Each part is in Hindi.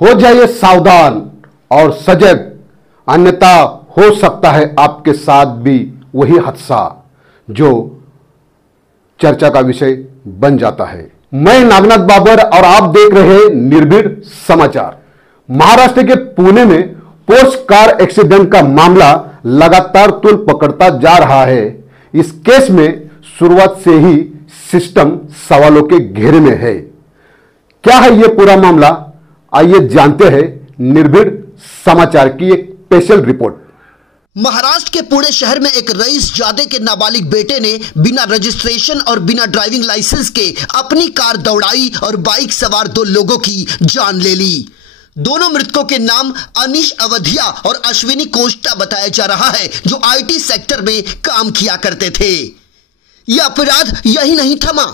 हो जाइए सावधान और सजग, अन्यथा हो सकता है आपके साथ भी वही हादसा जो चर्चा का विषय बन जाता है। मैं नागनाथ बाबर और आप देख रहे हैं निर्भीड समाचार। महाराष्ट्र के पुणे में पोस्ट कार एक्सीडेंट का मामला लगातार तूल पकड़ता जा रहा है। इस केस में शुरुआत से ही सिस्टम सवालों के घेरे में है। क्या है यह पूरा मामला, आइए जानते हैं निर्भीड समाचार की एक स्पेशल रिपोर्ट। महाराष्ट्र के पुणे शहर में एक रईस जादे के नाबालिग बेटे ने बिना रजिस्ट्रेशन और बिना ड्राइविंग लाइसेंस के अपनी कार दौड़ाई और बाइक सवार 2 लोगों की जान ले ली। दोनों मृतकों के नाम अनीश अवधिया और अश्विनी कोष्टा बताया जा रहा है, जो आईटी सेक्टर में काम किया करते थे। यह अपराध यही नहीं थमा।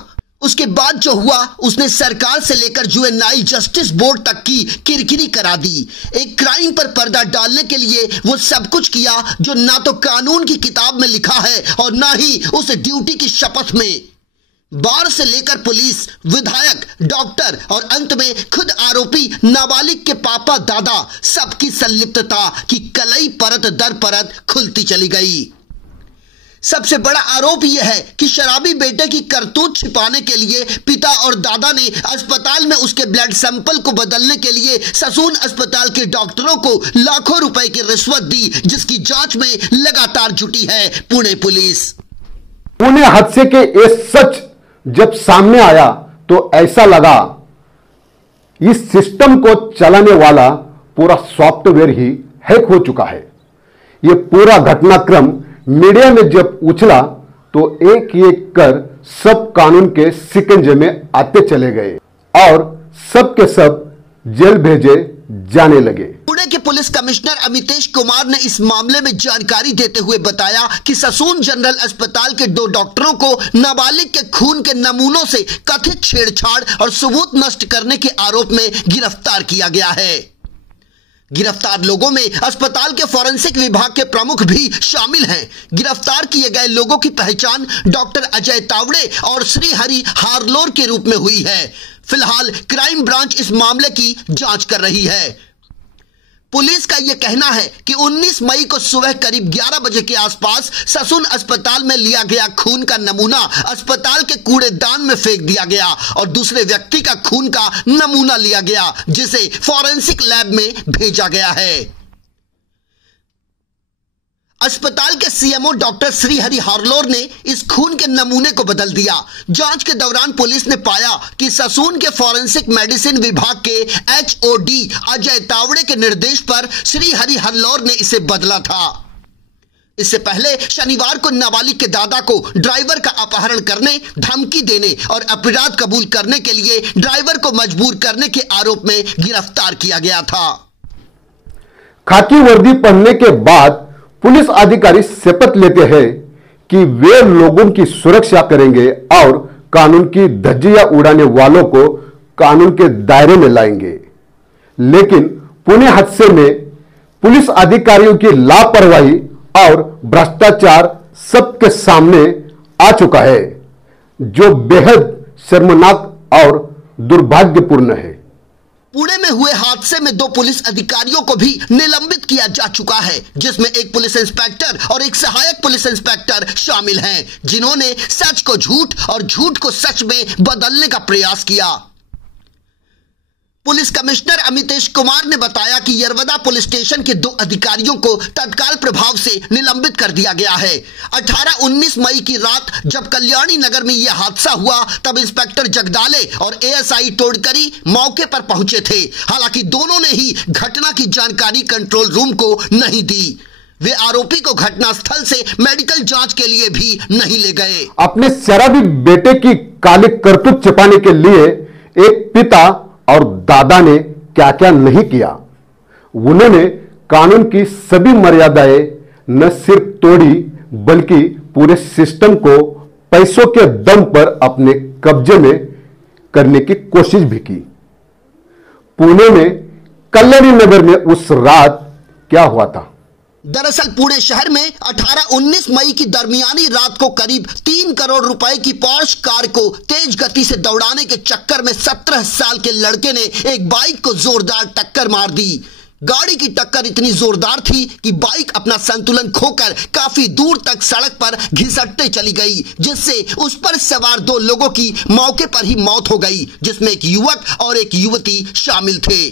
उसके बाद जो हुआ, उसने सरकार से लेकर जुवेनाइल जस्टिस बोर्ड तक की किरकिरी करा दी। एक क्राइम पर पर्दा डालने के लिए वो सब कुछ किया जो ना तो कानून की किताब में लिखा है और ना ही उस ड्यूटी की शपथ में। बार से लेकर पुलिस, विधायक, डॉक्टर और अंत में खुद आरोपी नाबालिग के पापा दादा, सबकी संलिप्तता की कलई परत दर परत खुलती चली गई। सबसे बड़ा आरोप यह है कि शराबी बेटे की करतूत छिपाने के लिए पिता और दादा ने अस्पताल में उसके ब्लड सैंपल को बदलने के लिए ससून अस्पताल के डॉक्टरों को लाखों रुपए की रिश्वत दी, जिसकी जांच में लगातार जुटी है पुणे पुलिस। पुणे हादसे के ये सच जब सामने आया तो ऐसा लगा इस सिस्टम को चलाने वाला पूरा सॉफ्टवेयर ही हैक हो चुका है। यह पूरा घटनाक्रम मीडिया में जब उछला तो एक एक कर सब कानून के शिकंजे में आते चले गए और सब के सब जेल भेजे जाने लगे। पुणे के पुलिस कमिश्नर अमितेश कुमार ने इस मामले में जानकारी देते हुए बताया कि ससून जनरल अस्पताल के 2 डॉक्टरों को नाबालिग के खून के नमूनों से कथित छेड़छाड़ और सबूत नष्ट करने के आरोप में गिरफ्तार किया गया है। गिरफ्तार लोगों में अस्पताल के फॉरेंसिक विभाग के प्रमुख भी शामिल हैं। गिरफ्तार किए गए लोगों की पहचान डॉक्टर अजय तावड़े और श्रीहरि हार्लोर के रूप में हुई है। फिलहाल क्राइम ब्रांच इस मामले की जांच कर रही है। पुलिस का यह कहना है कि 19 मई को सुबह करीब 11 बजे के आसपास ससून अस्पताल में लिया गया खून का नमूना अस्पताल के कूड़ेदान में फेंक दिया गया और दूसरे व्यक्ति का खून का नमूना लिया गया, जिसे फॉरेंसिक लैब में भेजा गया है। अस्पताल के सीएमओ डॉक्टर श्रीहरि हार्लोर ने इस खून के नमूने को बदल दिया। जांच के दौरान पुलिस ने पाया कि ससून के फॉरेंसिक मेडिसिन विभाग के एचओडी अजय तावड़े के निर्देश पर श्रीहरि हार्लोर ने इसे बदला था। इससे पहले शनिवार को नाबालिग के दादा को ड्राइवर का अपहरण करने, धमकी देने और अपराध कबूल करने के लिए ड्राइवर को मजबूर करने के आरोप में गिरफ्तार किया गया था। खाकी वर्दी पहनने के बाद पुलिस अधिकारी शपथ लेते हैं कि वे लोगों की सुरक्षा करेंगे और कानून की धज्जियां उड़ाने वालों को कानून के दायरे में लाएंगे। लेकिन पुणे हादसे में पुलिस अधिकारियों की लापरवाही और भ्रष्टाचार सबके सामने आ चुका है, जो बेहद शर्मनाक और दुर्भाग्यपूर्ण है। पुणे में हुए हादसे में 2 पुलिस अधिकारियों को भी निलंबित किया जा चुका है, जिसमें एक पुलिस इंस्पेक्टर और एक सहायक पुलिस इंस्पेक्टर शामिल हैं, जिन्होंने सच को झूठ और झूठ को सच में बदलने का प्रयास किया। पुलिस कमिश्नर अमितेश कुमार ने बताया कि यरवदा पुलिस स्टेशन के 2 अधिकारियों को तत्काल प्रभाव से निलंबित कर दिया गया है। 18-19 मई की रात जब कल्याणी नगर में यह हादसा हुआ, तब इंस्पेक्टर जगदाले और एएसआई टोडकरी मौके पर पहुंचे थे। हालांकि दोनों ने ही घटना की जानकारी कंट्रोल रूम को नहीं दी। वे आरोपी को घटनास्थल से मेडिकल जांच के लिए भी नहीं ले गए। अपने शराबी बेटे की काली करतूत छिपाने के लिए एक पिता और दादा ने क्या क्या नहीं किया। उन्होंने कानून की सभी मर्यादाएं न सिर्फ तोड़ी, बल्कि पूरे सिस्टम को पैसों के दम पर अपने कब्जे में करने की कोशिश भी की। पुणे में कल्याणी नगर में उस रात क्या हुआ था, दरअसल पुणे शहर में 18-19 मई की दरमियानी रात को करीब 3 करोड़ रुपए की पॉर्श कार को तेज गति से दौड़ाने के चक्कर में 17 साल के लड़के ने एक बाइक को जोरदार टक्कर मार दी। गाड़ी की टक्कर इतनी जोरदार थी कि बाइक अपना संतुलन खोकर काफी दूर तक सड़क पर घिसटते चली गई, जिससे उस पर सवार 2 लोगों की मौके पर ही मौत हो गई, जिसमें एक युवक और एक युवती शामिल थे।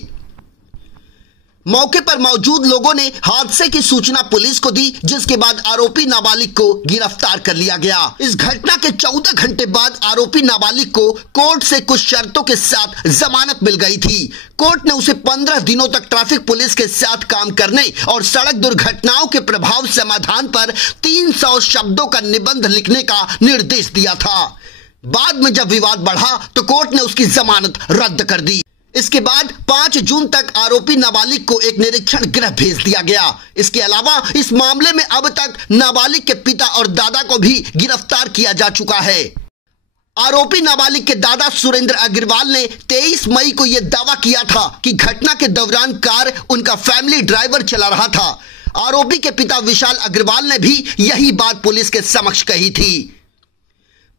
मौके पर मौजूद लोगों ने हादसे की सूचना पुलिस को दी, जिसके बाद आरोपी नाबालिग को गिरफ्तार कर लिया गया। इस घटना के 14 घंटे बाद आरोपी नाबालिग को कोर्ट से कुछ शर्तों के साथ जमानत मिल गई थी। कोर्ट ने उसे 15 दिनों तक ट्रैफिक पुलिस के साथ काम करने और सड़क दुर्घटनाओं के प्रभाव समाधान पर 300 शब्दों का निबंध लिखने का निर्देश दिया था। बाद में जब विवाद बढ़ा तो कोर्ट ने उसकी जमानत रद्द कर दी। इसके बाद 5 जून तक आरोपी नाबालिग को एक निरीक्षण गृह भेज दिया गया। इसके अलावा इस मामले में अब तक नाबालिग के पिता और दादा को भी गिरफ्तार किया जा चुका है। आरोपी नाबालिग के दादा सुरेंद्र अग्रवाल ने 23 मई को यह दावा किया था कि घटना के दौरान कार उनका फैमिली ड्राइवर चला रहा था। आरोपी के पिता विशाल अग्रवाल ने भी यही बात पुलिस के समक्ष कही थी।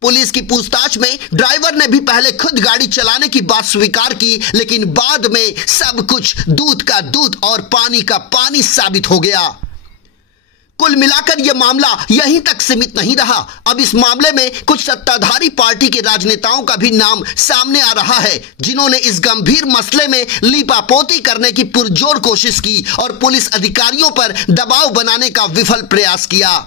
पुलिस की पूछताछ में ड्राइवर ने भी पहले खुद गाड़ी चलाने की बात स्वीकार की, लेकिन बाद में सब कुछ दूध का दूध और पानी का पानी साबित हो गया। कुल मिलाकर यह मामला यहीं तक सीमित नहीं रहा। अब इस मामले में कुछ सत्ताधारी पार्टी के राजनेताओं का भी नाम सामने आ रहा है, जिन्होंने इस गंभीर मसले में लीपापोती करने की पुरजोर कोशिश की और पुलिस अधिकारियों पर दबाव बनाने का विफल प्रयास किया।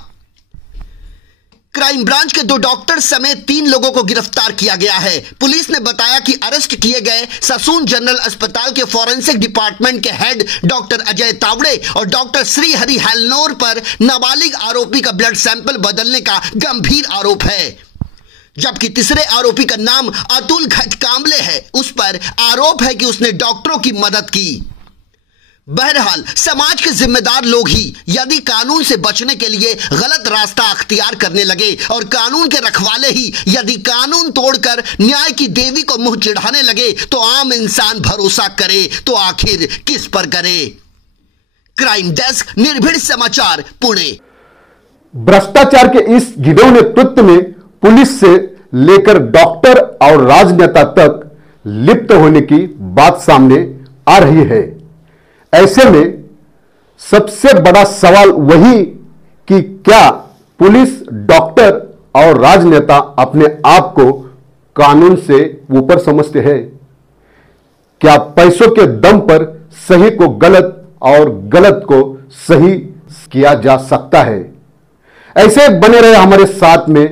क्राइम ब्रांच के 2 डॉक्टर समेत 3 लोगों को गिरफ्तार किया गया है। पुलिस ने बताया कि अरेस्ट किए गए ससून जनरल अस्पताल के फॉरेंसिक डिपार्टमेंट के हेड डॉक्टर अजय तावड़े और डॉक्टर श्रीहरि हेलनोर पर नाबालिग आरोपी का ब्लड सैंपल बदलने का गंभीर आरोप है, जबकि तीसरे आरोपी का नाम अतुल घटकांबले है। उस पर आरोप है कि उसने डॉक्टरों की मदद की। बहरहाल समाज के जिम्मेदार लोग ही यदि कानून से बचने के लिए गलत रास्ता अख्तियार करने लगे और कानून के रखवाले ही यदि कानून तोड़कर न्याय की देवी को मुंह चिढ़ाने लगे तो आम इंसान भरोसा करे तो आखिर किस पर करे। क्राइम डेस्क, निर्भीड समाचार, पुणे। भ्रष्टाचार के इस घिनौने नेतृत्व में पुलिस से लेकर डॉक्टर और राजनेता तक लिप्त होने की बात सामने आ रही है। ऐसे में सबसे बड़ा सवाल वही कि क्या पुलिस, डॉक्टर और राजनेता अपने आप को कानून से ऊपर समझते हैं? क्या पैसों के दम पर सही को गलत और गलत को सही किया जा सकता है? ऐसे बने रहे हमारे साथ में।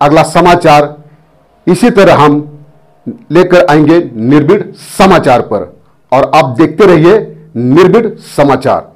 अगला समाचार इसी तरह हम लेकर आएंगे निर्भीड समाचार पर, और आप देखते रहिए निर्भीड समाचार।